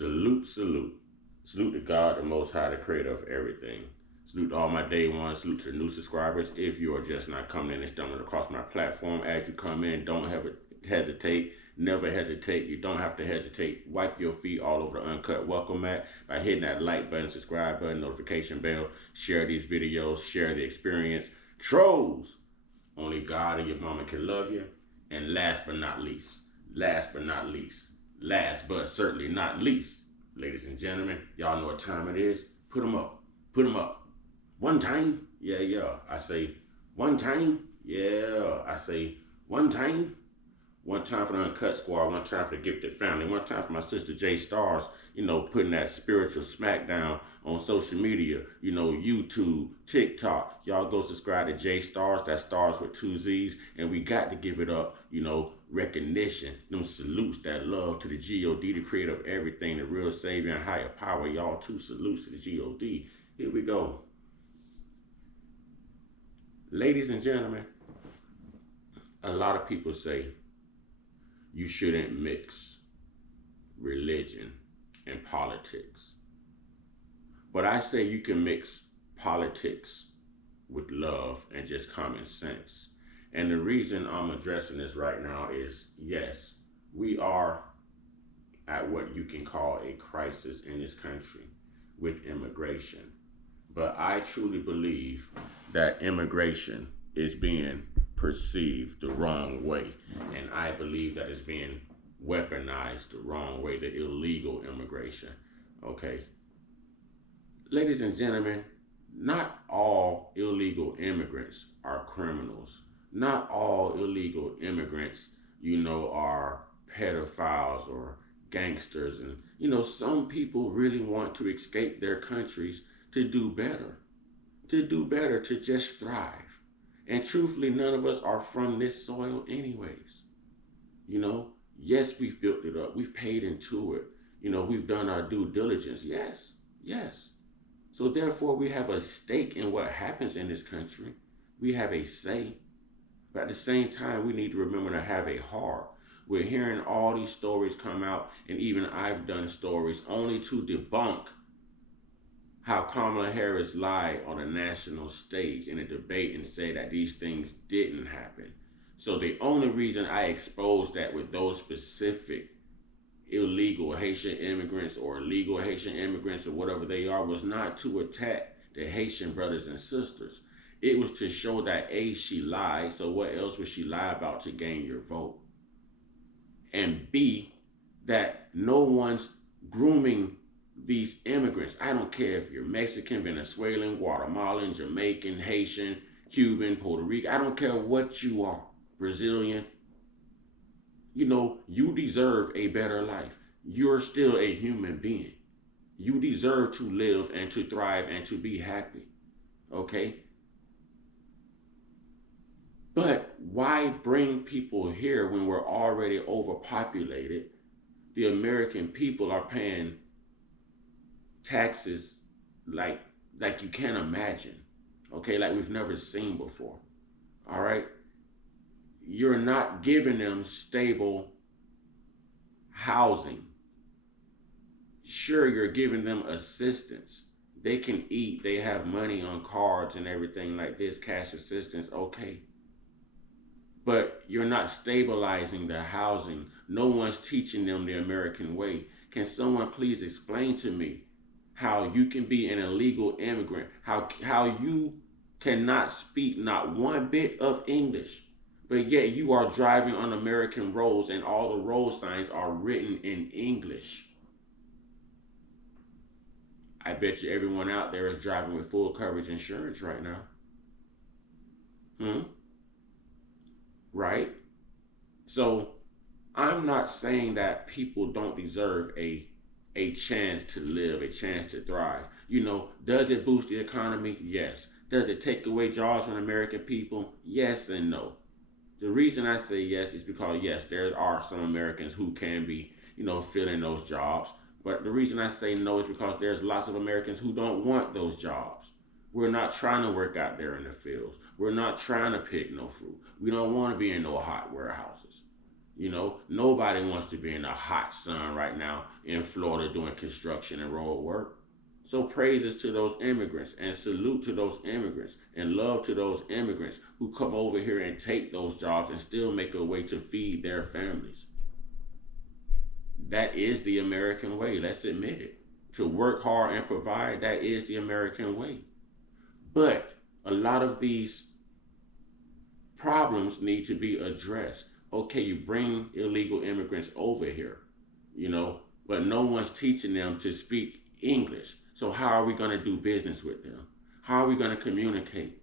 Salute, salute. Salute to God, the Most High, the creator of everything. Salute to all my day ones. Salute to the new subscribers. If you are just not coming in and stumbling across my platform, as you come in, don't hesitate. Never hesitate. You don't have to hesitate. Wipe your feet all over the Uncut welcome mat by hitting that like button, subscribe button, notification bell. Share these videos. Share the experience. Trolls. Only God and your mama can love you. And last but not least, last but certainly not least, ladies and gentlemen, y'all know what time it is. Put them up. Put them up. One time. Yeah, yeah. I say one time. Yeah. I say one time. One time for the Uncut Squad. One time for the Gifted Family. One time for my sister J Stars, putting that spiritual smackdown on social media, YouTube, TikTok. Y'all go subscribe to J Stars. That stars with two Z's. And we got to give it up, recognition, them salutes, that love to the God, the creator of everything, the real savior and higher power. Y'all two salutes to the God. Here we go. Ladies and gentlemen, a lot of people say you shouldn't mix religion and politics. But I say you can mix politics with love and just common sense. And the reason I'm addressing this right now is, yes, we are at what you can call a crisis in this country with immigration. But I truly believe that immigration is being perceived the wrong way. And I believe that it's being weaponized the wrong way, the illegal immigration. Okay. Ladies and gentlemen, not all illegal immigrants are criminals. Not all illegal immigrants, are pedophiles or gangsters. And, some people really want to escape their countries to do better, to just thrive. And truthfully, none of us are from this soil anyways. Yes, we've built it up. We've paid into it. We've done our due diligence. Yes, yes. So therefore, we have a stake in what happens in this country. We have a say. But at the same time, we need to remember to have a heart. We're hearing all these stories come out, and even I've done stories only to debunk how Kamala Harris lied on a national stage in a debate and said that these things didn't happen. So the only reason I exposed that with those specific illegal Haitian immigrants or legal Haitian immigrants or whatever they are was not to attack the Haitian brothers and sisters. It was to show that A, she lied, so what else would she lie about to gain your vote? And B, that no one's grooming these immigrants. I don't care if you're Mexican, Venezuelan, Guatemalan, Jamaican, Haitian, Cuban, Puerto Rican. I don't care what you are, Brazilian. You deserve a better life. You're still a human being. You deserve to live and to thrive and to be happy. Okay? But why bring people here when we're already overpopulated? The American people are paying taxes like you can't imagine. Okay, like we've never seen before. All right? You're not giving them stable housing. Sure, you're giving them assistance. They can eat, they have money on cards and everything like this, cash assistance, okay. But you're not stabilizing the housing. No one's teaching them the American way. Can someone please explain to me how you can be an illegal immigrant, how you cannot speak not one bit of English, but yet you are driving on American roads and all the road signs are written in English? I bet you everyone out there is driving with full coverage insurance right now. Right? So I'm not saying that people don't deserve a chance to live, a chance to thrive. Does it boost the economy? Yes. Does it take away jobs from American people? Yes and no. The reason I say yes is because, yes, there are some Americans who can be, filling those jobs. But the reason I say no is because there's lots of Americans who don't want those jobs. We're not trying to work out there in the fields. We're not trying to pick no fruit. We don't want to be in no hot warehouses. Nobody wants to be in the hot sun right now in Florida doing construction and road work. So praises to those immigrants and salute to those immigrants and love to those immigrants who come over here and take those jobs and still make a way to feed their families. That is the American way. Let's admit it. To work hard and provide, that is the American way. But a lot of these problems need to be addressed. Okay, you bring illegal immigrants over here, but no one's teaching them to speak English. So how are we going to do business with them? How are we going to communicate?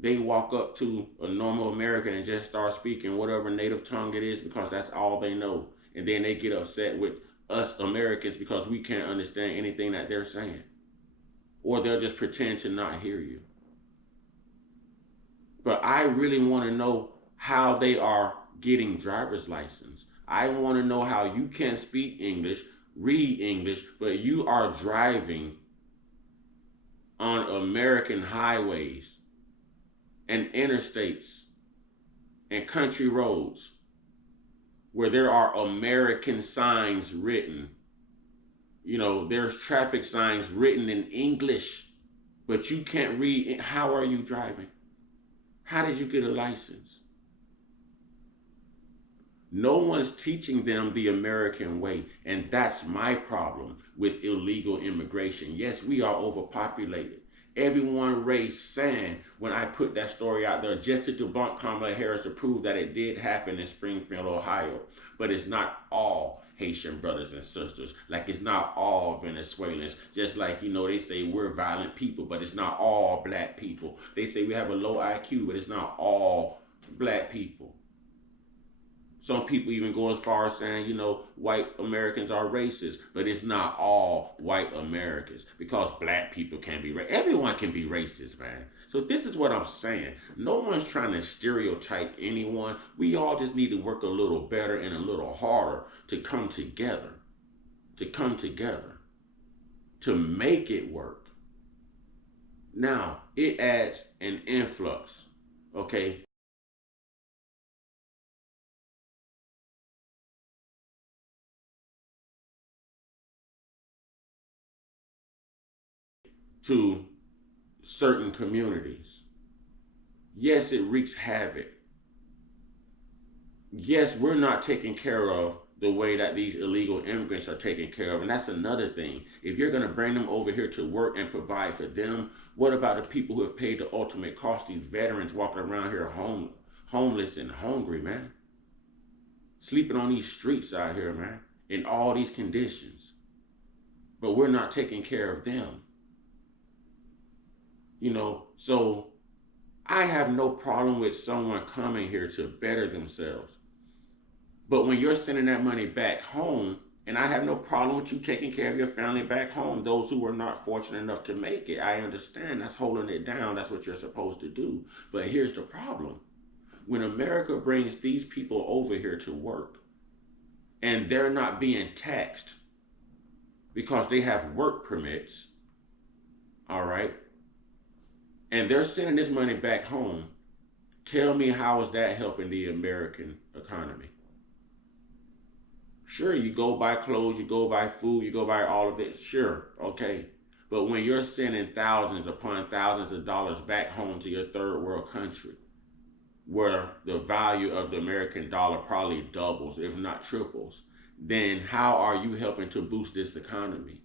They walk up to a normal American and just start speaking whatever native tongue it is because that's all they know. And then they get upset with us Americans because we can't understand anything that they're saying. Or they'll just pretend to not hear you. But I really want to know how they are getting driver's license. I want to know how you can't speak English, read English, but you are driving on American highways and interstates and country roads where there are American signs written. There's traffic signs written in English, but you can't read. How are you driving? How did you get a license? No one's teaching them the American way, and that's my problem with illegal immigration. Yes, we are overpopulated. Everyone raised sand when I put that story out there just to debunk Kamala Harris to prove that it did happen in Springfield, Ohio. But it's not all Haitian brothers and sisters. Like it's not all Venezuelans. Just like, they say we're violent people, but it's not all black people. They say we have a low IQ, but it's not all black people. Some people even go as far as saying, white Americans are racist, but it's not all white Americans because black people can be racist. Everyone can be racist, man. So this is what I'm saying. No one's trying to stereotype anyone. We all just need to work a little better and a little harder to come together, to make it work. Now, it adds an influx, okay? To certain communities. Yes, it wreaks havoc. Yes, we're not taken care of the way that these illegal immigrants are taken care of. And that's another thing. If you're going to bring them over here to work and provide for them, what about the people who have paid the ultimate cost? These veterans walking around here homeless and hungry, man. Sleeping on these streets out here, man, in all these conditions. But we're not taking care of them. So I have no problem with someone coming here to better themselves. But when you're sending that money back home, and I have no problem with you taking care of your family back home, those who were not fortunate enough to make it, I understand that's holding it down. That's what you're supposed to do. But here's the problem. When America brings these people over here to work, and they're not being taxed because they have work permits, all right, and they're sending this money back home, tell me how is that helping the American economy? Sure, you go buy clothes, you go buy food, you go buy all of this, sure, okay. But when you're sending thousands upon thousands of dollars back home to your third world country, where the value of the American dollar probably doubles, if not triples, then how are you helping to boost this economy?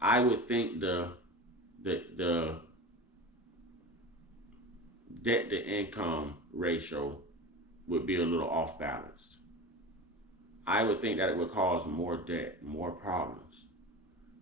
I would think the debt to income ratio would be a little off balance. I would think that it would cause more debt, more problems.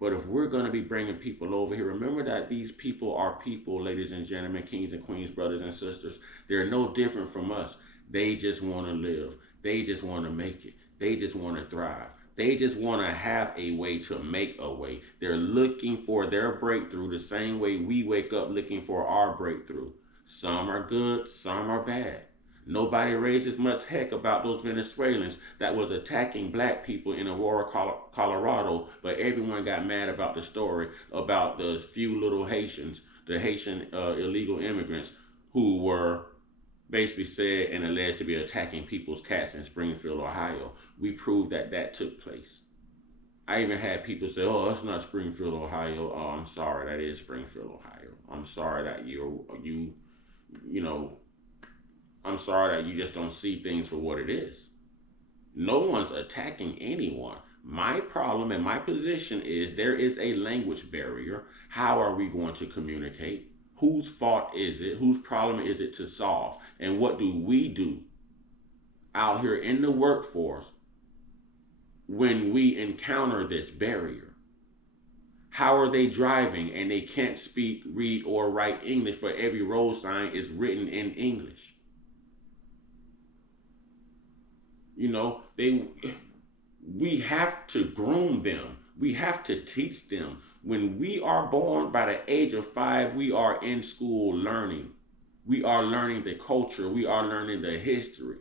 But if we're going to be bringing people over here, remember that these people are people, ladies and gentlemen, kings and queens, brothers and sisters. They're no different from us. They just want to live. They just want to make it. They just want to thrive. They just want to have a way to make a way. They're looking for their breakthrough the same way we wake up looking for our breakthrough. Some are good, some are bad. Nobody raises much heck about those Venezuelans that was attacking black people in Aurora, Colorado, but everyone got mad about the story about the few little Haitians, the Haitian illegal immigrants who were basically said and alleged to be attacking people's cats in Springfield, Ohio. We proved that that took place. I even had people say, "Oh, that's not Springfield, Ohio." Oh, I'm sorry, that is Springfield, Ohio. I'm sorry that you know, I'm sorry that you just don't see things for what it is. No one's attacking anyone. My problem and my position is there is a language barrier. How are we going to communicate? Whose fault is it? Whose problem is it to solve? And what do we do out here in the workforce when we encounter this barrier? How are they driving and they can't speak, read, or write English, but every road sign is written in English? You know, we have to groom them. We have to teach them. When we are born by the age of 5, we are in school learning. We are learning the culture. We are learning the history.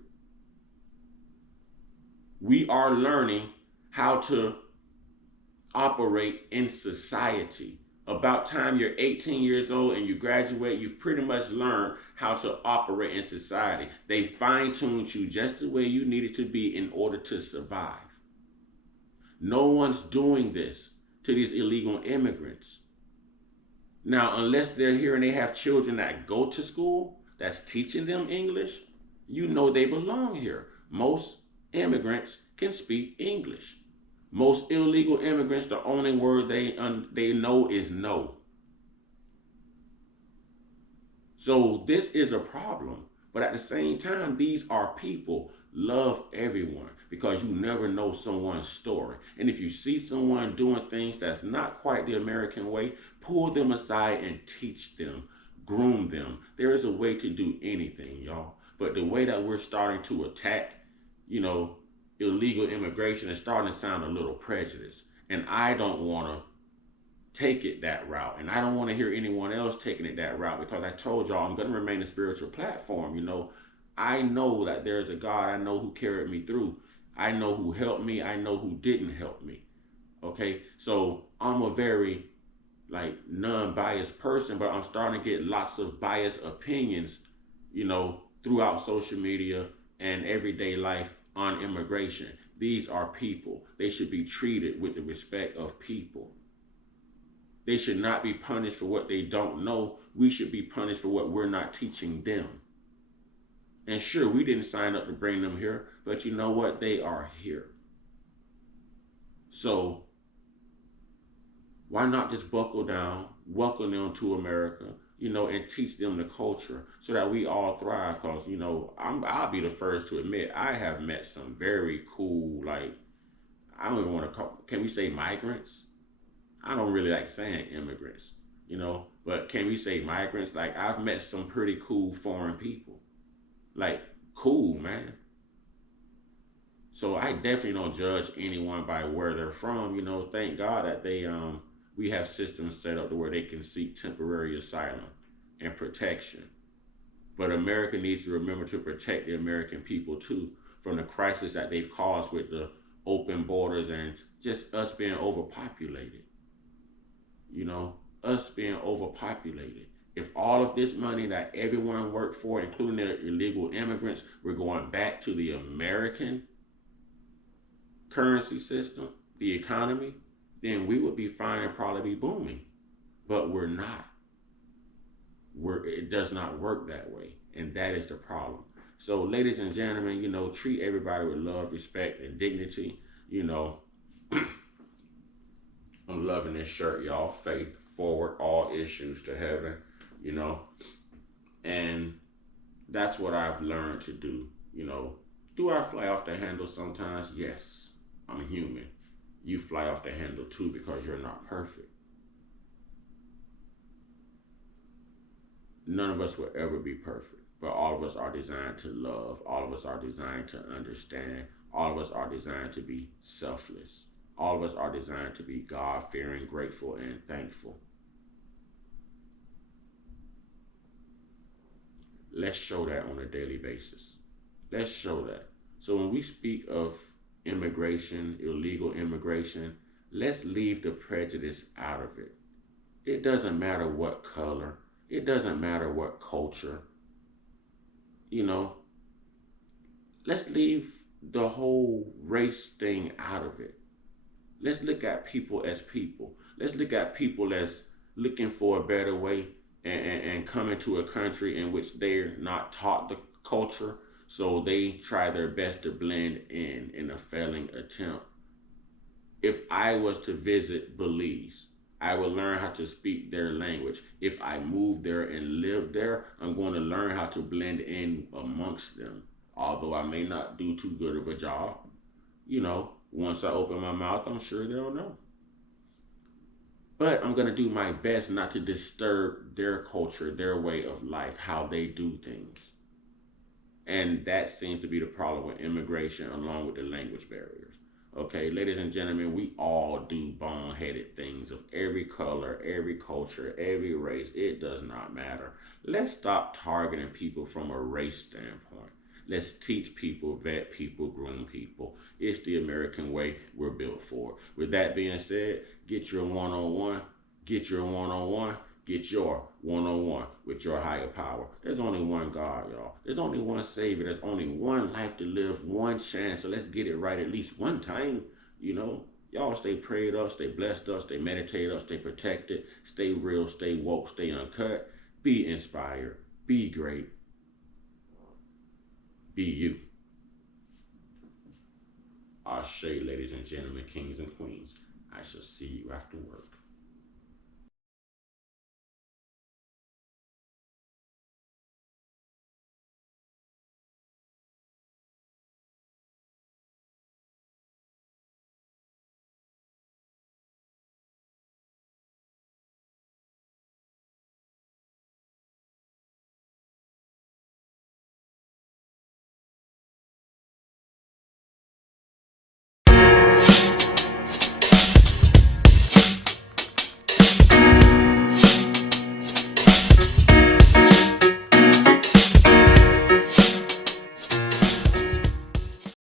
We are learning how to operate in society. About time you're 18 years old and you graduate, you've pretty much learned how to operate in society. They fine tuned you just the way you needed to be in order to survive. No one's doing this to these illegal immigrants. Now, unless they're here and they have children that go to school that's teaching them English, you know they belong here. Most immigrants can speak English. Most illegal immigrants, the only word they know is no. So this is a problem. But at the same time, these are people. Love everyone because you never know someone's story. And if you see someone doing things that's not quite the American way, pull them aside and teach them, groom them. There is a way to do anything, y'all. But the way that we're starting to attack, you know, illegal immigration is starting to sound a little prejudiced. And I don't want to take it that route. And I don't want to hear anyone else taking it that route because I told y'all I'm going to remain a spiritual platform. You know, I know that there's a God. I know who carried me through. I know who helped me. I know who didn't help me. Okay. So I'm a very like non-biased person, but I'm starting to get lots of biased opinions, you know, throughout social media and everyday life on immigration. These are people. They should be treated with the respect of people. They should not be punished for what they don't know. We should be punished for what we're not teaching them. And sure, we didn't sign up to bring them here, but you know what? They are here. So why not just buckle down, welcome them to America, you know, and teach them the culture so that we all thrive? Because, you know, I'll be the first to admit I have met some very cool, like, I don't even want to call, can we say migrants? I don't really like saying immigrants, you know, but can we say migrants? Like, I've met some pretty cool foreign people. Like, cool, man. So I definitely don't judge anyone by where they're from. You know, thank God that we have systems set up to where they can seek temporary asylum and protection. But America needs to remember to protect the American people too from the crisis that they've caused with the open borders and just us being overpopulated. You know, us being overpopulated. If all of this money that everyone worked for, including the illegal immigrants, we're going back to the American currency system, the economy, then we would be fine and probably be booming. But we're not. It does not work that way. And that is the problem. So, ladies and gentlemen, you know, treat everybody with love, respect, and dignity. You know, I'm loving this shirt, y'all. Faith forward, all issues to heaven, you know. And that's what I've learned to do, you know. Do I fly off the handle sometimes? Yes. I'm human. You fly off the handle too because you're not perfect. None of us will ever be perfect, but all of us are designed to love. All of us are designed to understand. All of us are designed to be selfless. All of us are designed to be God-fearing, grateful, and thankful. Let's show that on a daily basis. Let's show that. So when we speak of immigration, illegal immigration, let's leave the prejudice out of it. It doesn't matter what color. It doesn't matter what culture. You know, let's leave the whole race thing out of it. Let's look at people as people. Let's look at people as looking for a better way and coming to a country in which they're not taught the culture, so they try their best to blend in a failing attempt. If I was to visit Belize, I would learn how to speak their language. If I move there and live there, I'm going to learn how to blend in amongst them. Although I may not do too good of a job, once I open my mouth, I'm sure they'll know. But I'm going to do my best not to disturb their culture, their way of life, how they do things. And that seems to be the problem with immigration along with the language barriers. Okay, ladies and gentlemen, we all do boneheaded things of every color, every culture, every race. It does not matter. Let's stop targeting people from a race standpoint. Let's teach people, vet people, groom people. It's the American way. We're built for it. With that being said, get your one on one, get your one on one, get your one on one with your higher power. There's only one God, y'all. There's only one Savior. There's only one life to live, one chance. So let's get it right at least one time. You know, y'all stay prayed up, stay blessed up, stay meditated up, stay protected, stay real, stay woke, stay uncut, be inspired, be great, be you. Ashe, ladies and gentlemen, kings and queens. I shall see you after work.